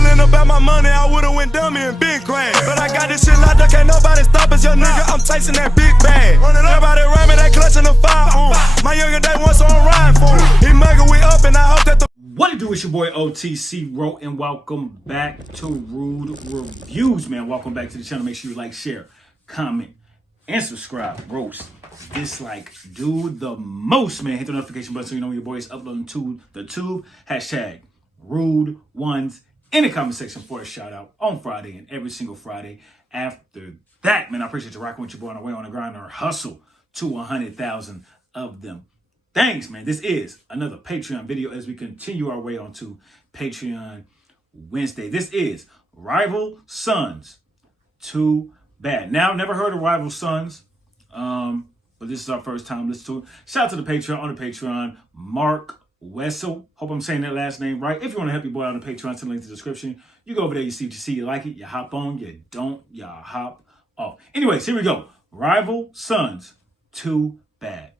Rambling about my money, I would've went dummy and been grand. But I got this shit locked up, can't nobody stop us, young nigga. I'm chasing that big bag. Everybody rhyming, they clutching the fire on. My younger day once on rhyme for him. He mugger, we up, and I hope that the. What it do? It's your boy OTC Ro, and welcome back to Rude Reviews, man. Welcome back to the channel. Make sure you like, share, comment, and subscribe. Roast, dislike, do the most, man. Hit the notification button so you know when your boy is uploading to the tube. Hashtag Rude Ones in the comment section for a shout out on Friday and every single Friday after that, man. I appreciate you rocking with your boy on the way on the grind or hustle to 100,000 of them. Thanks, man. This is another Patreon video as we continue our way onto Patreon Wednesday. This is Rival Sons Too Bad. Now, never heard of Rival Sons, but this is our first time listening to it. Shout out to the Patreon, on the Patreon, Mark Wessel. Hope I'm saying that last name right. If you want to help your boy out on the Patreon, send a link to the description. You go over there, you see what you see, you like it, you hop on, you don't, you hop off. Anyways, here we go. Rival Sons Too Bad.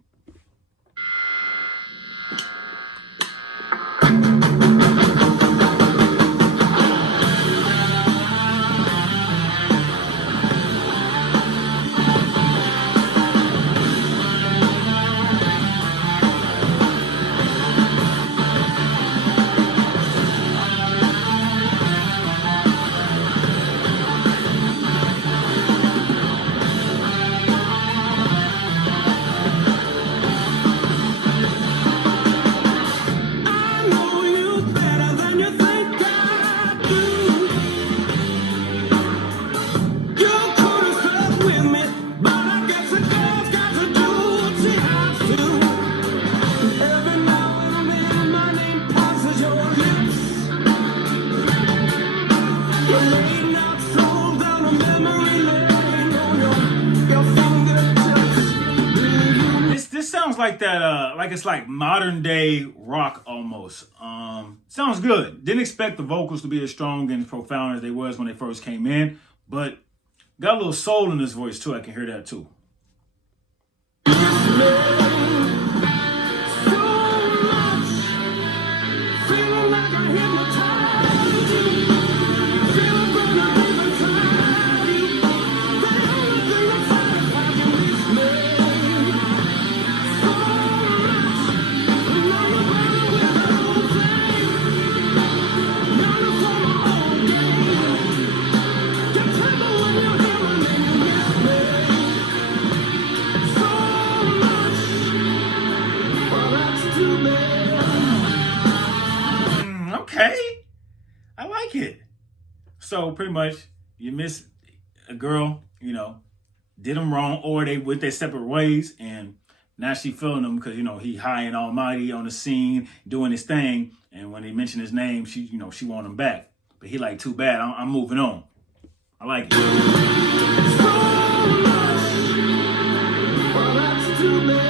This sounds like that, like it's like modern day rock almost. Sounds good. Didn't expect the vocals to be as strong and profound as they was when they first came in, but got a little soul in his voice too. I can hear that too. Okay, I like it. So pretty much, you miss a girl, you know, did him wrong, or they went their separate ways, and now she feeling him because, you know, he high and almighty on the scene doing his thing, and when they mention his name, she, you know, she want him back, but he like, too bad, I'm moving on. I like it. Well, that's too bad.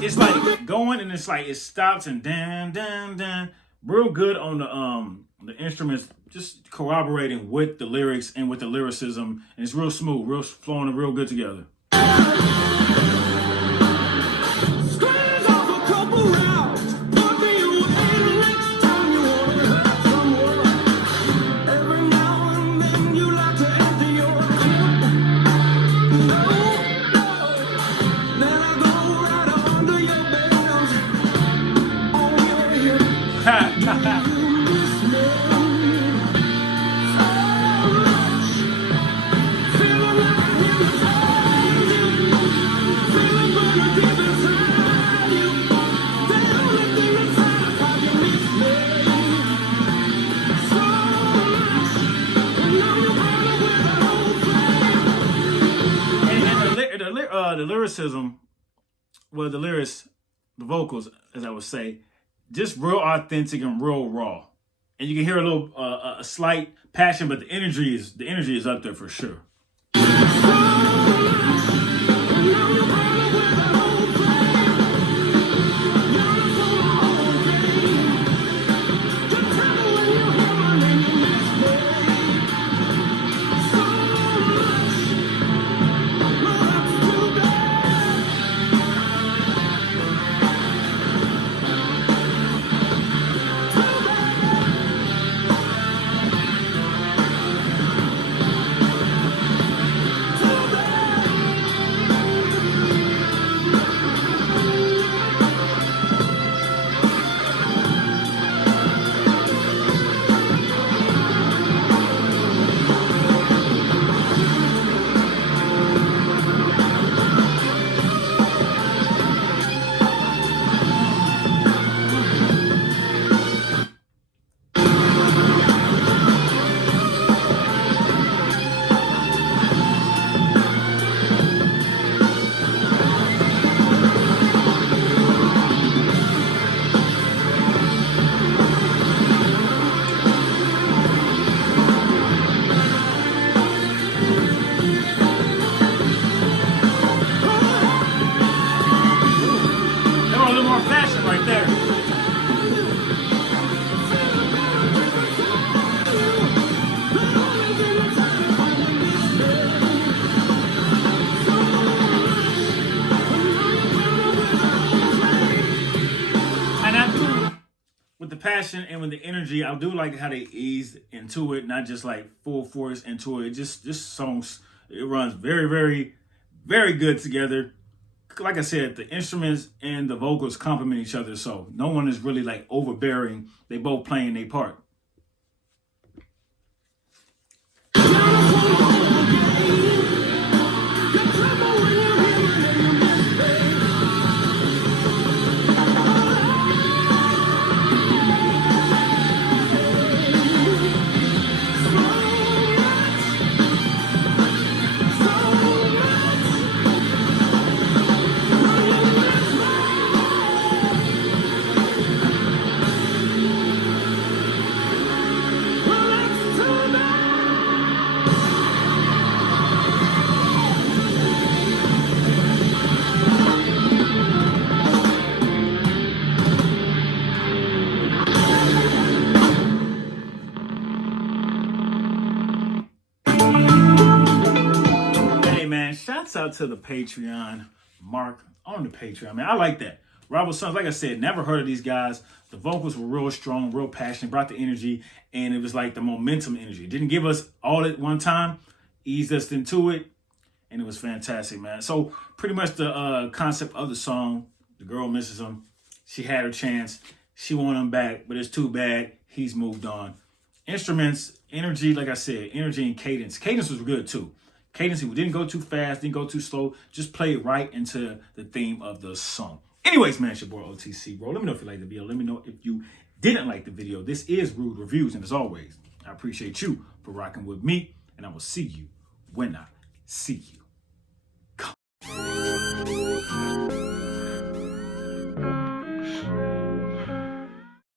It's like going and it's like it stops and dan dan dan. Real good on the instruments, just corroborating with the lyrics and with the lyricism, and it's real smooth, real flowing, and real good together. The lyricism, well, the lyrics, the vocals, as I would say, just real authentic and real raw. And you can hear a little, a slight passion, but the energy is up there for sure. passion and with the energy, I do like how they eased into it, not just like full force into it. Just songs, it runs very, very, very good together. Like I said, the instruments and the vocals complement each other, so no one is really like overbearing. They both playing their part. Shouts out to the Patreon, Mark on the Patreon, man. I like that. Rival Sons, like I said, never heard of these guys. The vocals were real strong, real passionate, brought the energy, and it was like the momentum energy. Didn't give us all at one time, eased us into it, and it was fantastic, man. So pretty much the concept of the song, the girl misses him. She had her chance. She want him back, but it's too bad. He's moved on. Instruments, energy, like I said, energy and cadence. Cadence was good too. Cadence, we didn't go too fast, didn't go too slow. Just play right into the theme of the song. Anyways, man, it's your boy OTC, bro. Let me know if you liked the video. Let me know if you didn't like the video. This is Rude Reviews, and as always, I appreciate you for rocking with me, and I will see you when I see you.